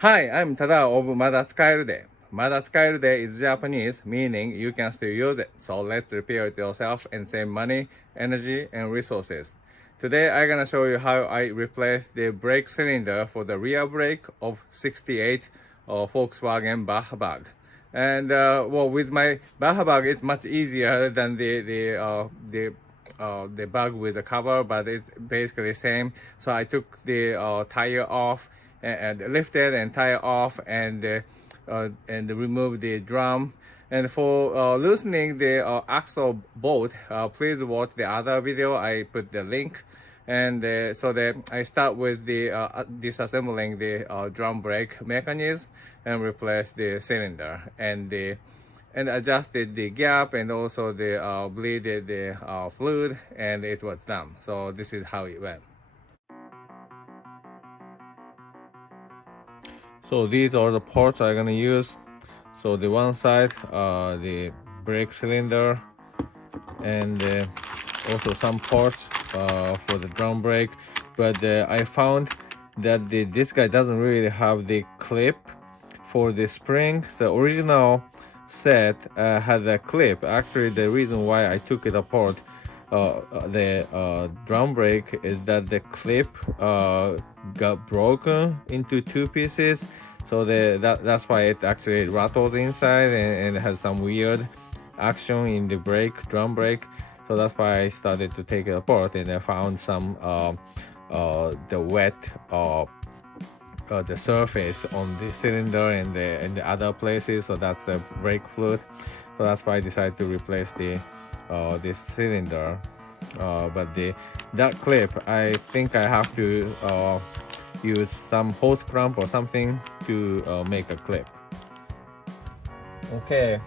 Hi, I'm Tada of Madatsukairude. Madatsukairude is Japanese, meaning you can still use it. So let's repair it yourself and save money, energy, and resources. Today I'm gonna show you how I replaced the brake cylinder for the rear brake of 68 Volkswagen Baja bug. And well, with my Baja bug, it's much easier than the bug with the cover, but it's basically the same. So I took the tire off and lifted and tire off and remove the drum. And for loosening the axle bolt, please watch the other video. I put the link. And so that I start with the disassembling the drum brake mechanism and replace the cylinder and adjusted the gap and also the bleeded the fluid, and it was done. So this is how it went. So these are the parts I'm gonna use. So the one side, the brake cylinder, and also some parts for the drum brake. But I found that this guy doesn't really have the clip for the spring. The original set had a clip. Actually, the reason why I took it apart, the drum brake, is that the clip got broken into two pieces. So that's why it actually rattles inside and it has some weird action in the drum brake. So that's why I started to take it apart, and I found some the wet the surface on the cylinder and the other places. So that's the brake fluid. So that's why I decided to replace the this cylinder. But that clip, I think I have to use some hose clamp or something to make a clip. Okay,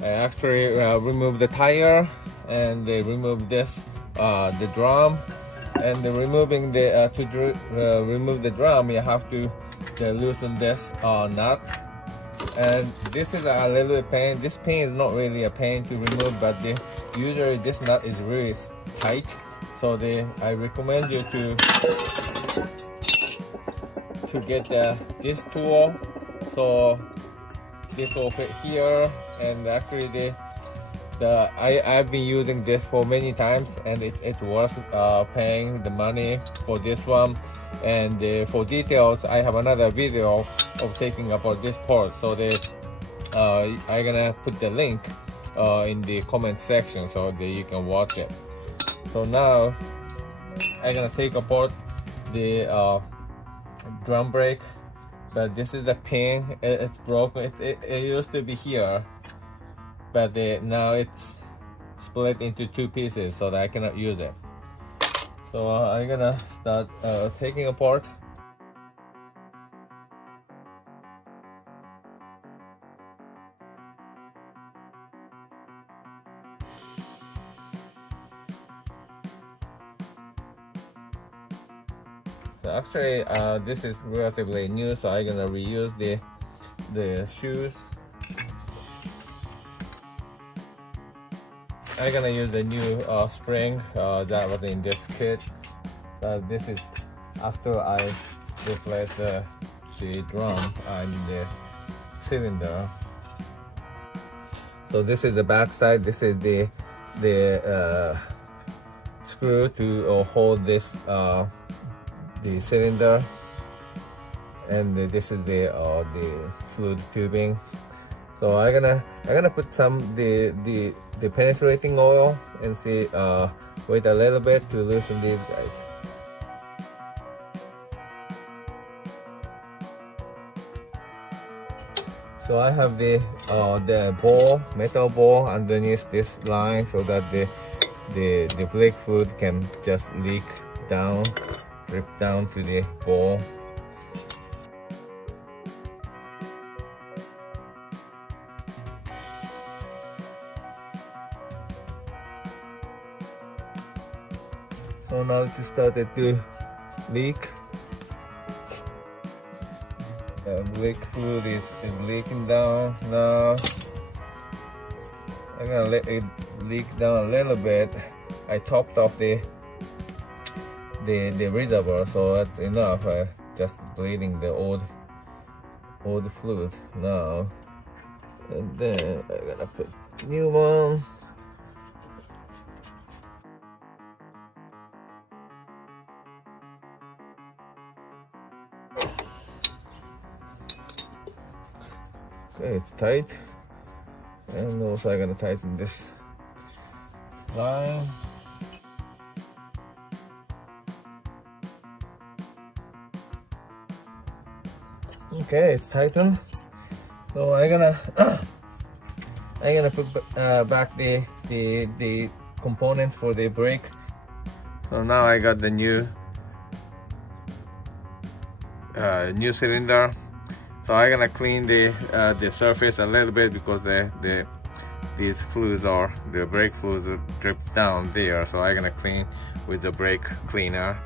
I actually removed the tire and they removed this the drum, and removing the remove the drum, you have to loosen this nut, and this is a little bit pain. This pin is not really a pain to remove, but usually this nut is really tight, so I recommend you to get this tool. So this will fit here, and actually I've been using this for many times, and it's worth paying the money for this one. And for details, I have another video of taking apart this part, so I'm gonna put the link in the comment section so that you can watch it. So now I'm gonna take apart the drum brake, but this is the pin. It's broken. It used to be here, but now it's split into two pieces, so that I cannot use it. So I'm gonna start taking apart. So actually, this is relatively new, so I'm gonna reuse the shoes. I'm gonna use the new spring that was in this kit. This is after I replaced the drum and the cylinder. So this is the back side. This is the screw to hold this the cylinder, and this is the fluid tubing. So I'm gonna put some the penetrating oil and see wait a little bit to loosen these guys. So I have the metal ball underneath this line, so that the brake fluid can just drip down to the ball. So now it started to leak. Brake fluid is leaking down now. I'm gonna let it leak down a little bit. I topped off the reservoir, so that's enough. Just bleeding the old all the fluid now, and then I'm gonna put new one. Okay, it's tight, and also I'm gonna tighten this line. Okay, it's tightened. So I'm gonna put back the components for the brake. So now I got the new cylinder. So I'm gonna clean the surface a little bit because these fluids are the brake fluids dripped down there. So I'm gonna clean with the brake cleaner.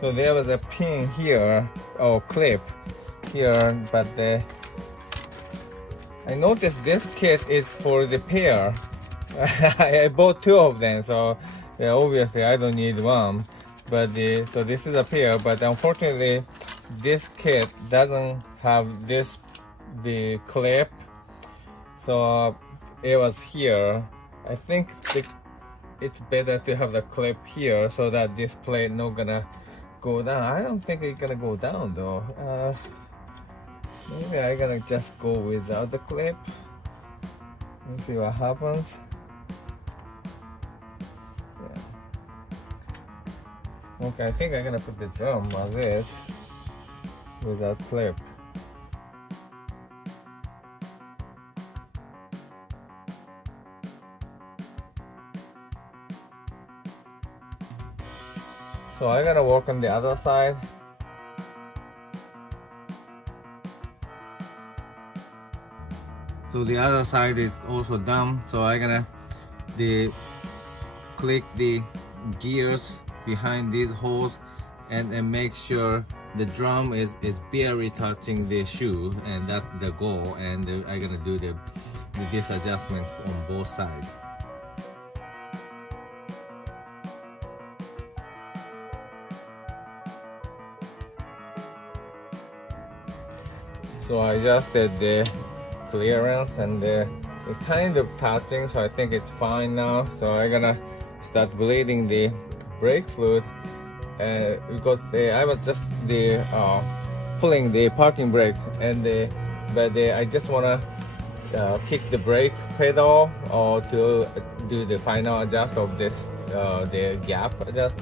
So there was a pin here, or clip here, but I noticed this kit is for the pair. I bought two of them, so yeah, obviously I don't need one. But so this is a pair, but unfortunately this kit doesn't have the clip. So it was here. I think it's better to have the clip here so that this plate not gonna go down. I don't think it's gonna go down though. Maybe I'm gonna just go without the clip. Let's see what happens. Yeah. Okay, I think I'm gonna put the drum on this without clip. So I'm gonna work on the other side. So the other side is also done. So I'm gonna click the gears behind these holes and make sure the drum is barely touching the shoe, and that's the goal. And I'm gonna do this adjustment on both sides. So I adjusted the clearance, and it's kind of touching, so I think it's fine now. So I'm gonna start bleeding the brake fluid, because I was just pulling the parking brake, and I just wanna kick the brake pedal to do the final adjust of this the gap adjust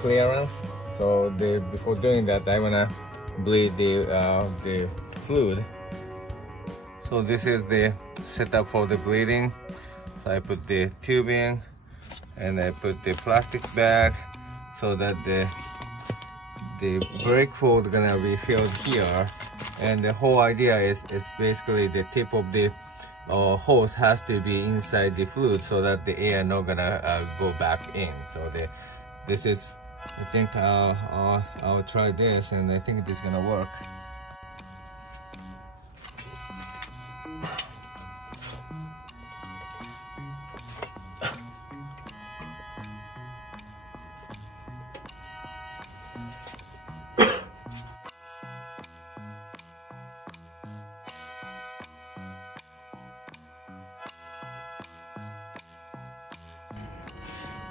clearance. So before doing that, I wanna bleed the fluid. So this is the setup for the bleeding. So I put the tubing and I put the plastic bag so that the brake fluid gonna be filled here. And the whole idea is basically the tip of the hose has to be inside the fluid so that the air not gonna go back in. So this is, I think I'll try this, and I think this is gonna work.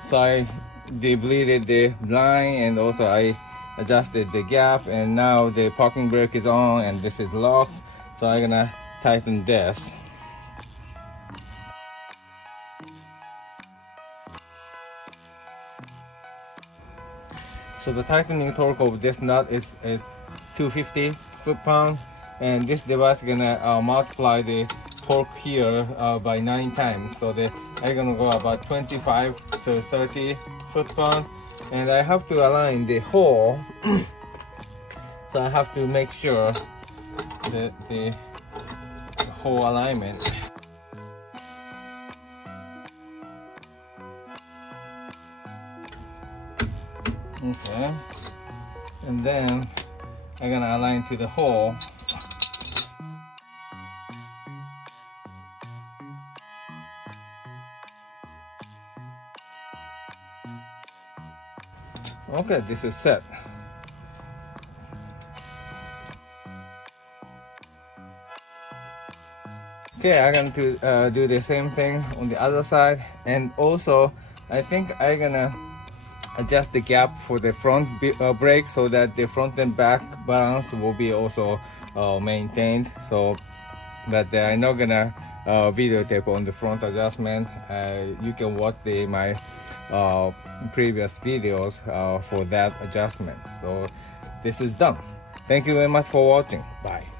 So I debleeded the line, and also I adjusted the gap, and now the parking brake is on and this is locked. So I'm gonna tighten this. So the tightening torque of this nut is 250 foot-pound, and this device is gonna multiply the torque here by 9 times. So I'm gonna go about 25 to 30 foot-pound, and I have to align the hole. So I have to make sure that the hole alignment. Okay, and then I'm gonna align to the hole. Okay, this is set. Okay, I'm going to do the same thing on the other side, and also I think I'm gonna adjust the gap for the front brake so that the front and back balance will be also maintained. So but I'm not gonna videotape on the front adjustment. You can watch my previous videos for that adjustment. So this is done. Thank you very much for watching. Bye.